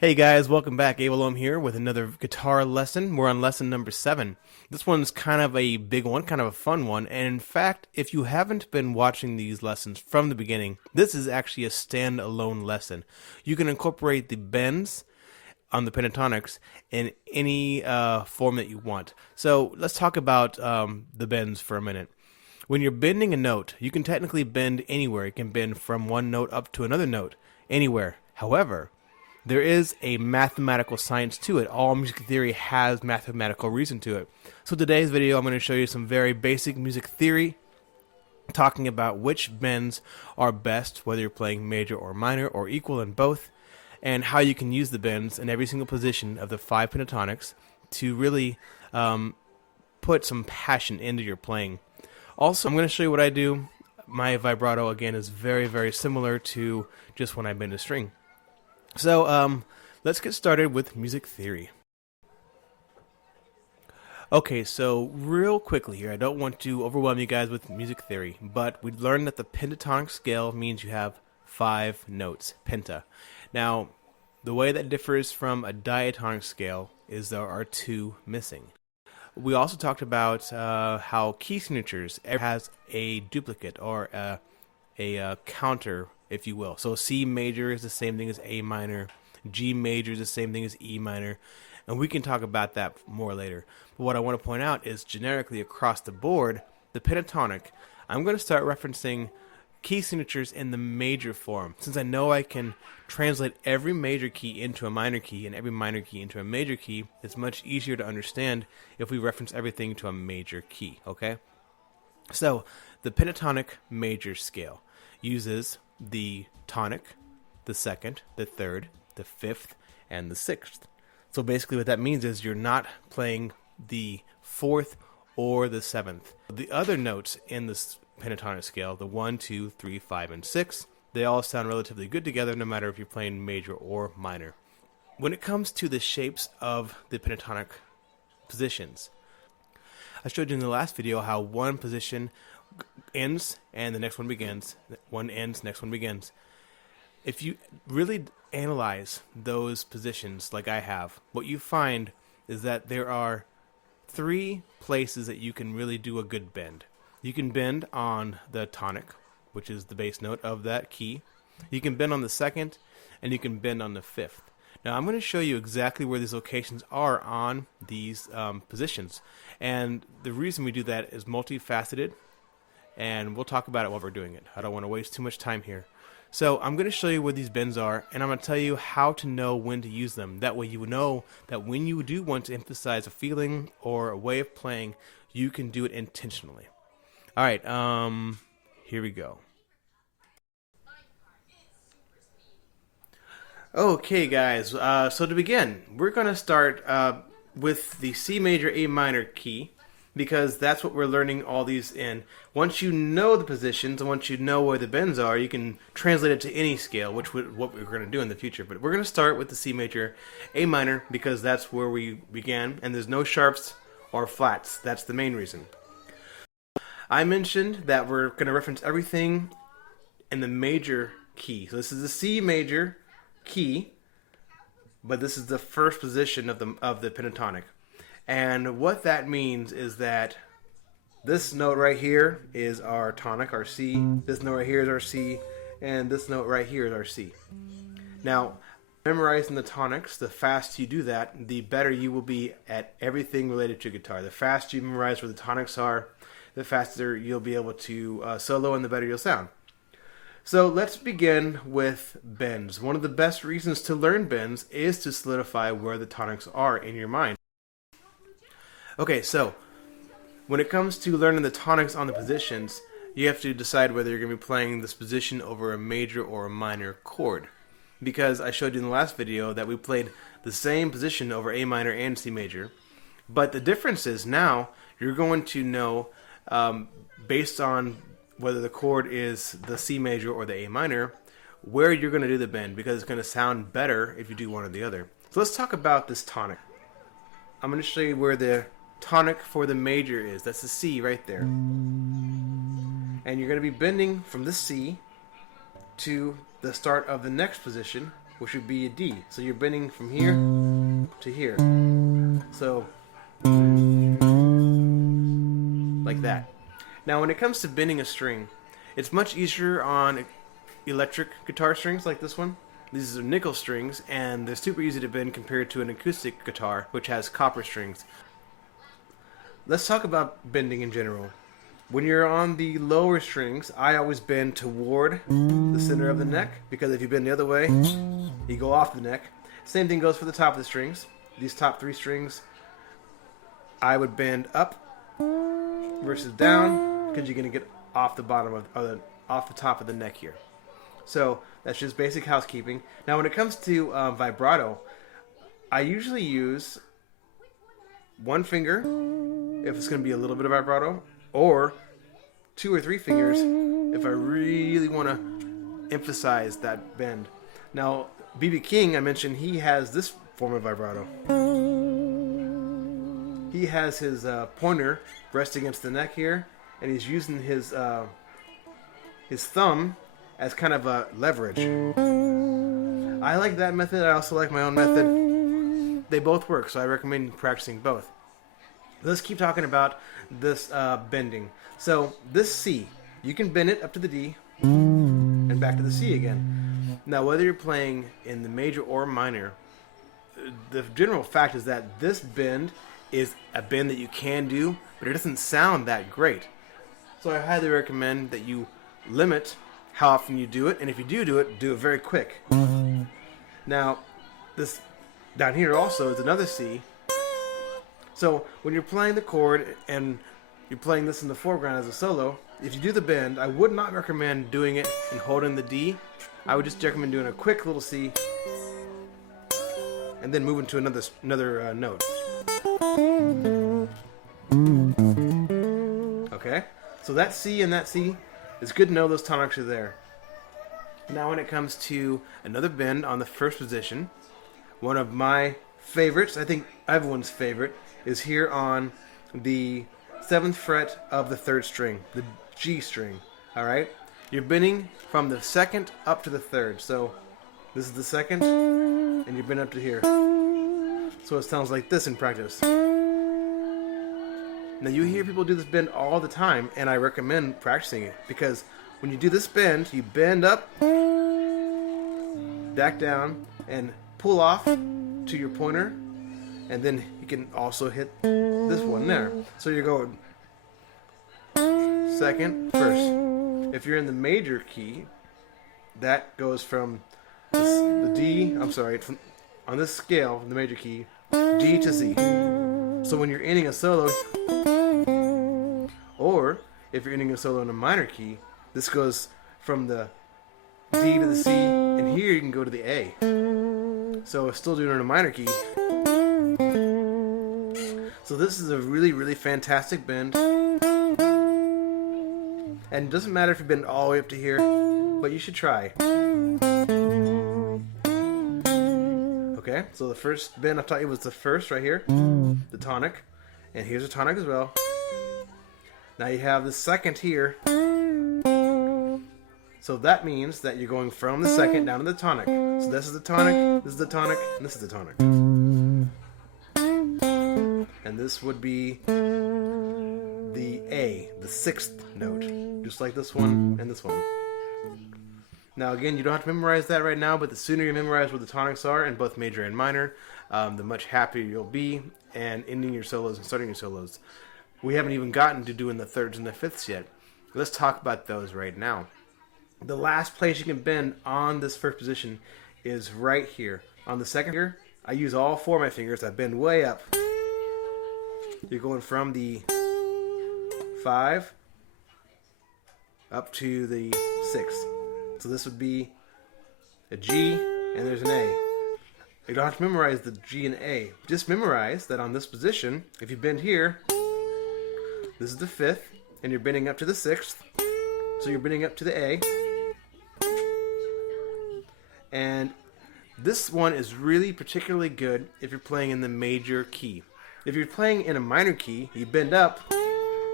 Hey guys, welcome back. Abelom here with another guitar lesson. We're on lesson number 7. This one's kind of a big one, kind of a fun one, and in fact, if you haven't been watching these lessons from the beginning, this is actually a stand-alone lesson. You can incorporate the bends on the pentatonics in any form that you want. So let's talk about the bends for a minute. When you're bending a note, you can technically bend anywhere. You can bend from one note up to another note, anywhere. However, there is a mathematical science to it. All music theory has mathematical reason to it. So today's video, I'm going to show you some very basic music theory, talking about which bends are best, whether you're playing major or minor or equal in both, and how you can use the bends in every single position of the 5 pentatonics to really put some passion into your playing. Also, I'm going to show you what I do. My vibrato, again, is very, very similar to just when I bend a string. So, let's get started with music theory. Okay, so real quickly here, I don't want to overwhelm you guys with music theory, but we learned that the pentatonic scale means you have 5 notes, penta. Now, the way that differs from a diatonic scale is there are 2 missing. We also talked about how key signatures has a duplicate or a counter, if you will. So C major is the same thing as A minor, G major is the same thing as E minor, and we can talk about that more later. But what I want to point out is generically across the board, the pentatonic, I'm going to start referencing key signatures in the major form. Since I know I can translate every major key into a minor key and every minor key into a major key, it's much easier to understand if we reference everything to a major key, okay? So, the pentatonic major scale uses the tonic, the second, the third, the fifth, and the sixth. So basically what that means is you're not playing the fourth or the seventh. The other notes in this pentatonic scale, the 1, 2, 3, 5, and 6, they all sound relatively good together no matter if you're playing major or minor. When it comes to the shapes of the pentatonic positions, I showed you in the last video how one position ends and the next one begins. One ends, next one begins. If you really analyze those positions like I have, what you find is that there are 3 places that you can really do a good bend. You can bend on the tonic, which is the bass note of that key. You can bend on the second, and you can bend on the fifth. Now I'm going to show you exactly where these locations are on these positions. And the reason we do that is multifaceted, and we'll talk about it while we're doing it. I don't want to waste too much time here. So I'm going to show you where these bends are, and I'm going to tell you how to know when to use them. That way you know that when you do want to emphasize a feeling or a way of playing, you can do it intentionally. Alright, here we go. Okay guys, so to begin, we're going to start with the C major A minor key, because that's what we're learning all these in. Once you know the positions and once you know where the bends are, you can translate it to any scale, which is what we're going to do in the future. But we're going to start with the C major A minor because that's where we began, and there's no sharps or flats. That's the main reason. I mentioned that we're going to reference everything in the major key. So this is the C major key, but this is the first position of the pentatonic. And what that means is that this note right here is our tonic, our C. This note right here is our C. And this note right here is our C. Now, memorizing the tonics, the faster you do that, the better you will be at everything related to guitar. The faster you memorize where the tonics are, the faster you'll be able to solo and the better you'll sound. So let's begin with bends. One of the best reasons to learn bends is to solidify where the tonics are in your mind. Okay, so when it comes to learning the tonics on the positions, you have to decide whether you're going to be playing this position over a major or a minor chord. Because I showed you in the last video that we played the same position over A minor and C major. But the difference is now you're going to know, based on whether the chord is the C major or the A minor, where you're going to do the bend, because it's going to sound better if you do one or the other. So let's talk about this tonic. I'm going to show you where the tonic for the major is. That's the C right there. And you're going to be bending from the C to the start of the next position, which would be a D. So you're bending from here to here. So, like that. Now when it comes to bending a string, it's much easier on electric guitar strings like this one. These are nickel strings, and they're super easy to bend compared to an acoustic guitar, which has copper strings. Let's talk about bending in general. When you're on the lower strings, I always bend toward the center of the neck, because if you bend the other way, you go off the neck. Same thing goes for the top of the strings. These top 3 strings, I would bend up versus down, because you're going to get off the bottom of off the top of the neck here. So that's just basic housekeeping. Now when it comes to vibrato, I usually use one finger if it's going to be a little bit of vibrato, or 2 or 3 fingers if I really want to emphasize that bend. Now B.B. King, I mentioned, he has this form of vibrato. He has his pointer resting against the neck here, and he's using his thumb as kind of a leverage. I like that method. I also like my own method. They both work, so I recommend practicing both. Let's keep talking about this bending. So this C, you can bend it up to the D and back to the C again. Now whether you're playing in the major or minor, the general fact is that this bend is a bend that you can do, but it doesn't sound that great. So I highly recommend that you limit how often you do it, and if you do it very quick. Now, this down here also is another C. So when you're playing the chord and you're playing this in the foreground as a solo, if you do the bend, I would not recommend doing it and holding the D. I would just recommend doing a quick little C and then moving to another note. Okay, so that C and that C, it's good to know those tonics are there. Now when it comes to another bend on the first position, one of my favorites, I think everyone's favorite, is here on the 7th fret of the 3rd string, the G string. Alright? You're bending from the 2nd up to the 3rd. So this is the 2nd, and you bend up to here. So it sounds like this in practice. Now you hear people do this bend all the time, and I recommend practicing it, because when you do this bend, you bend up, back down, and pull off to your pointer, and then you can also hit this one there. So you're going 2nd, 1st. If you're in the major key, that goes from the D, on this scale, the major key, G to C. So when you're ending a solo, or if you're ending a solo in a minor key, this goes from the D to the C, and here you can go to the A. So still doing it in a minor key. So this is a really, really fantastic bend. And it doesn't matter if you bend all the way up to here, but you should try. Okay, so the first bend I taught you was the first right here, the tonic. And here's a tonic as well. Now you have the 2nd here. So that means that you're going from the 2nd down to the tonic. So this is the tonic, this is the tonic, and this is the tonic. And this would be the A, the 6th note. Just like this one and this one. Now again, you don't have to memorize that right now, but the sooner you memorize where the tonics are in both major and minor, the much happier you'll be and ending your solos and starting your solos. We haven't even gotten to doing the 3rds and the 5ths yet. Let's talk about those right now. The last place you can bend on this first position is right here. On the 2nd finger, I use all 4 of my fingers. I bend way up. You're going from the 5 up to the 6th. So this would be a G, and there's an A. You don't have to memorize the G and A. Just memorize that on this position, if you bend here, this is the 5th, and you're bending up to the 6th. So you're bending up to the A. And this one is really particularly good if you're playing in the major key. If you're playing in a minor key, you bend up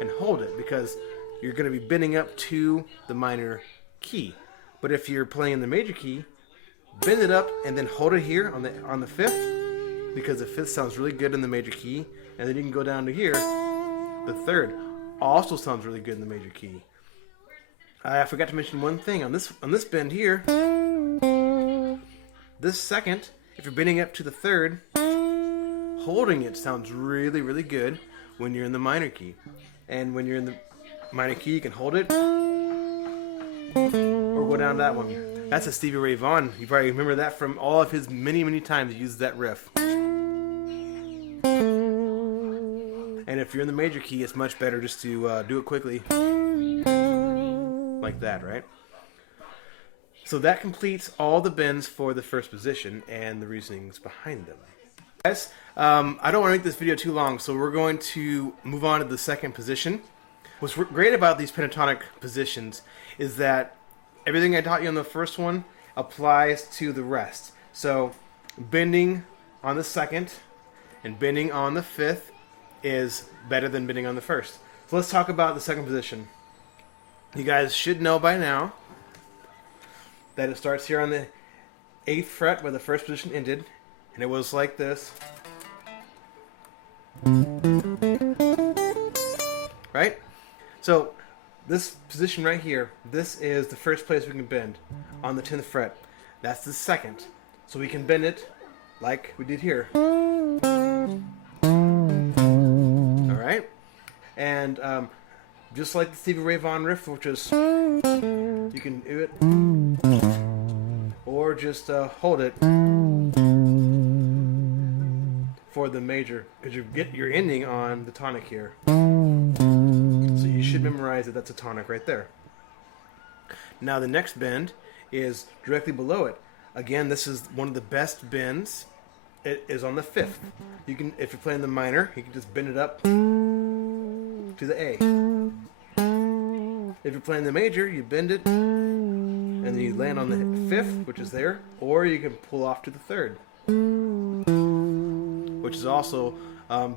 and hold it, because you're going to be bending up to the minor key. But if you're playing in the major key, bend it up, and then hold it here on the fifth, because the fifth sounds really good in the major key. And then you can go down to here. The third also sounds really good in the major key. I forgot to mention one thing on this bend here. This second, if you're bending up to the third, holding it sounds really, really good when you're in the minor key. And when you're in the minor key, you can hold it or go down that one. That's a Stevie Ray Vaughan. You probably remember that from all of his many, many times he uses that riff. And if you're in the major key, it's much better just to do it quickly. Like that, right? So that completes all the bends for the first position and the reasonings behind them. Guys, I don't want to make this video too long, so we're going to move on to the second position. What's great about these pentatonic positions is that everything I taught you on the first one applies to the rest. So bending on the second and bending on the fifth is better than bending on the first. So let's talk about the second position. You guys should know by now that it starts here on the 8th fret where the first position ended, and it was like this. Right? So this position right here, this is the first place we can bend on the 10th fret. That's the second. So we can bend it like we did here. Alright? And just like the Stevie Ray Vaughan riff, which is, you can do it, or just hold it for the major, because you're ending on the tonic here. So you should memorize that that's a tonic right there. Now the next bend is directly below it. Again, this is one of the best bends. It is on the 5th. You can, if you're playing the minor, you can just bend it up to the A. If you're playing the major, you bend it and then you land on the 5th, which is there, or you can pull off to the 3rd, which is also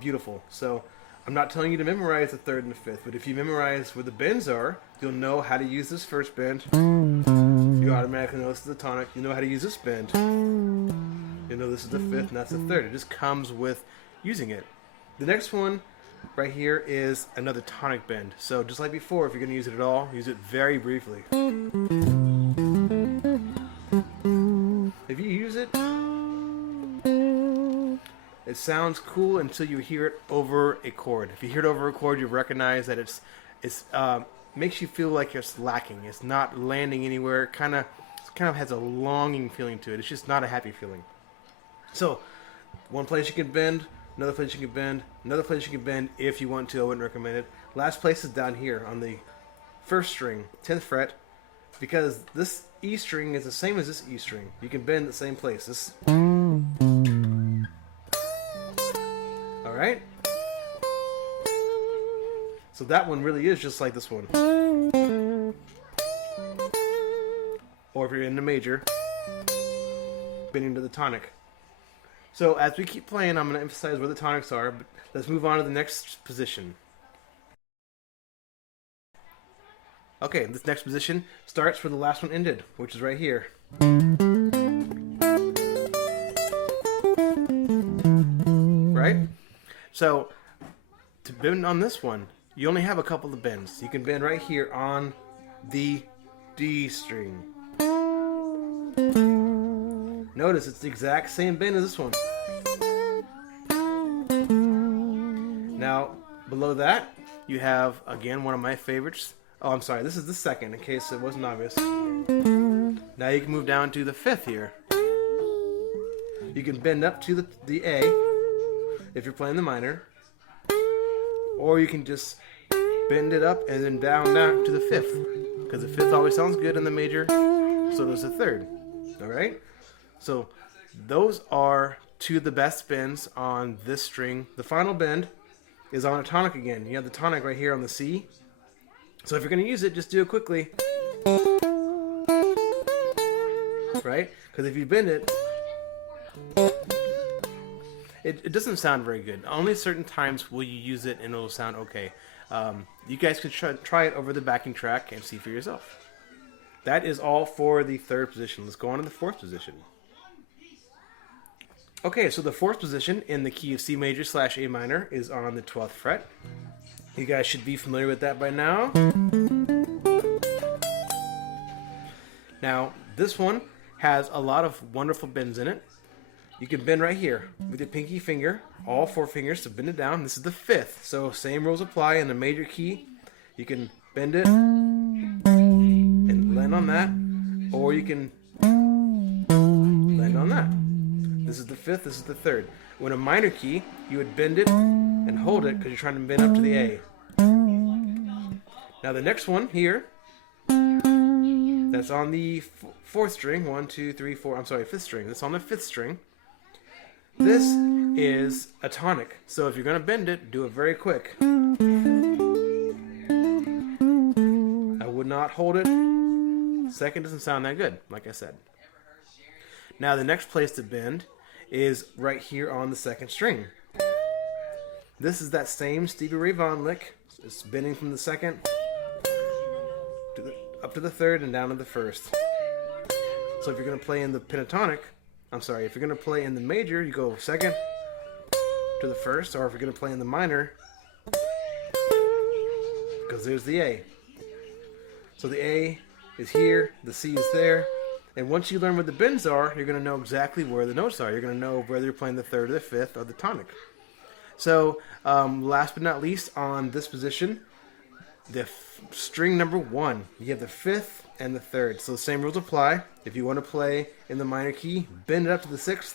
beautiful. So I'm not telling you to memorize the 3rd and the 5th, but if you memorize where the bends are, you'll know how to use this first bend. You automatically know this is the tonic. You know how to use this bend. You know this is the 5th and that's the 3rd. It just comes with using it. The next one right here is another tonic bend. So just like before, if you're going to use it at all, use it very briefly. If you use it, it sounds cool until you hear it over a chord. If you hear it over a chord, you recognize that it's makes you feel like it's lacking. It's not landing anywhere. It kind of has a longing feeling to it. It's just not a happy feeling. So one place you can bend, another place you can bend, another place you can bend if you want to. I wouldn't recommend it. Last place is down here on the 1st string, 10th fret, because this E string is the same as this E string. You can bend the same place. This. All right. So that one really is just like this one. Or if you're in the major, bending to the tonic. So as we keep playing, I'm going to emphasize where the tonics are, but let's move on to the next position. Okay, this next position starts where the last one ended, which is right here. Right? So, to bend on this one, you only have a couple of bends. You can bend right here on the D string. Notice it's the exact same bend as this one. Now, below that, you have, again, one of my favorites. Oh, I'm sorry, this is the second, in case it wasn't obvious. Now you can move down to the 5th here. You can bend up to the A, if you're playing the minor. Or you can just bend it up and then down to the 5th. Because the 5th always sounds good in the major, so does the 3rd. Alright? So those are two of the best bends on this string. The final bend is on a tonic again. You have the tonic right here on the C. So if you're going to use it, just do it quickly. Right? Because if you bend it, it doesn't sound very good. Only certain times will you use it and it'll sound okay. You guys could try it over the backing track and see for yourself. that is all for the third position. Let's go on to the fourth position. Okay, so the fourth position in the key of C major / A minor is on the 12th fret. You guys should be familiar with that by now. Now, this one has a lot of wonderful bends in it. You can bend right here with your pinky finger, all 4 fingers to bend it down. This is the 5th, so same rules apply in the major key. You can bend it and land on that, or you can land on that. This is the 5th, this is the 3rd. When a minor key, you would bend it and hold it because you're trying to bend up to the A. Now the next one here, that's on the 4th string, 1, 2, 3, 4, I'm sorry, 5th string. That's on the 5th string. This is a tonic, so if you're going to bend it, do it very quick. I would not hold it. Second doesn't sound that good, like I said. Now the next place to bend is right here on the 2nd string. This is that same Stevie Ray Vaughan lick. It's bending from the 2nd up to the 3rd and down to the 1st. So if you're going to play in the pentatonic, if you're going to play in the major, you go 2nd to the 1st, or if you're going to play in the minor, because there's the A. So the A is here, the C is there, and once you learn what the bends are, you're going to know exactly where the notes are. You're going to know whether you're playing the 3rd or the 5th or the tonic. So last but not least, on this position, the string number 1, you have the 5th and the 3rd. So the same rules apply. If you want to play in the minor key, bend it up to the 6th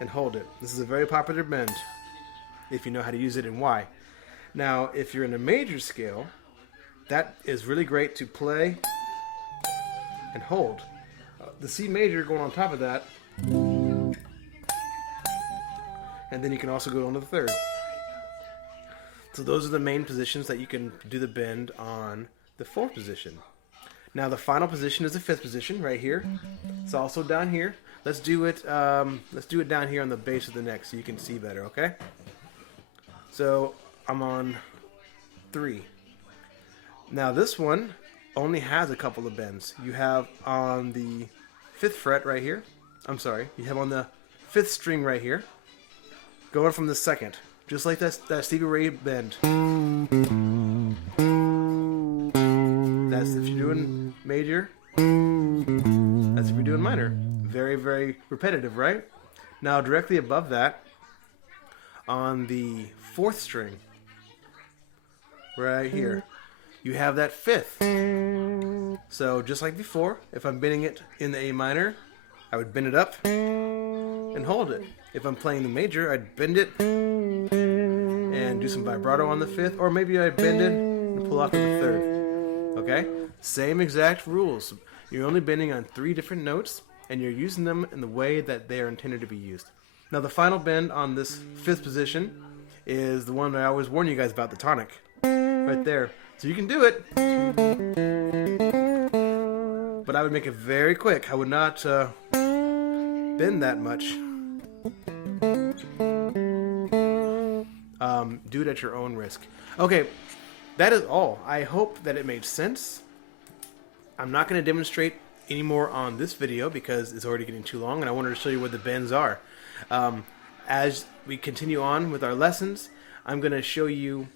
and hold it. This is a very popular bend if you know how to use it and why. Now, if you're in a major scale, that is really great to play and hold. The C major going on top of that, and then you can also go on to the 3rd. So those are the main positions that you can do the bend on the 4th position. Now the final position is the 5th position right here. It's also down here. Let's do it down here on the base of the neck so you can see better, okay? So I'm on 3. Now this one only has a couple of bends. You have on the 5th fret right here. You have on the 5th string right here, going from the 2nd, just like that Stevie Ray bend. That's if you're doing major. That's if you're doing minor. Very, very repetitive, right? Now directly above that, on the 4th string, right here, you have that 5th. So just like before, if I'm bending it in the A minor, I would bend it up and hold it. If I'm playing the major, I'd bend it and do some vibrato on the 5th, or maybe I'd bend it and pull off to the 3rd. Okay? Same exact rules. You're only bending on 3 different notes, and you're using them in the way that they are intended to be used. Now the final bend on this 5th position is the one that I always warn you guys about, the tonic. Right there. So you can do it, but I would make it very quick. I would not bend that much. Do it at your own risk. Okay, that is all. I hope that it made sense. I'm not going to demonstrate anymore on this video because it's already getting too long, and I wanted to show you what the bends are. As we continue on with our lessons, I'm going to show you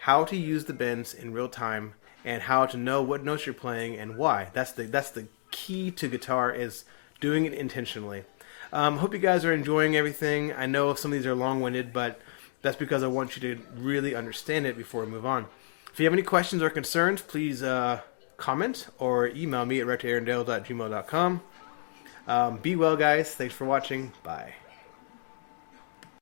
how to use the bends in real time and how to know what notes you're playing and why. That's the key to guitar, is doing it intentionally. Hope you guys are enjoying everything. I know some of these are long-winded, but that's because I want you to really understand it before we move on. If you have any questions or concerns, please comment or email me at rectorarondale@gmail.com. Be well, guys. Thanks for watching. Bye.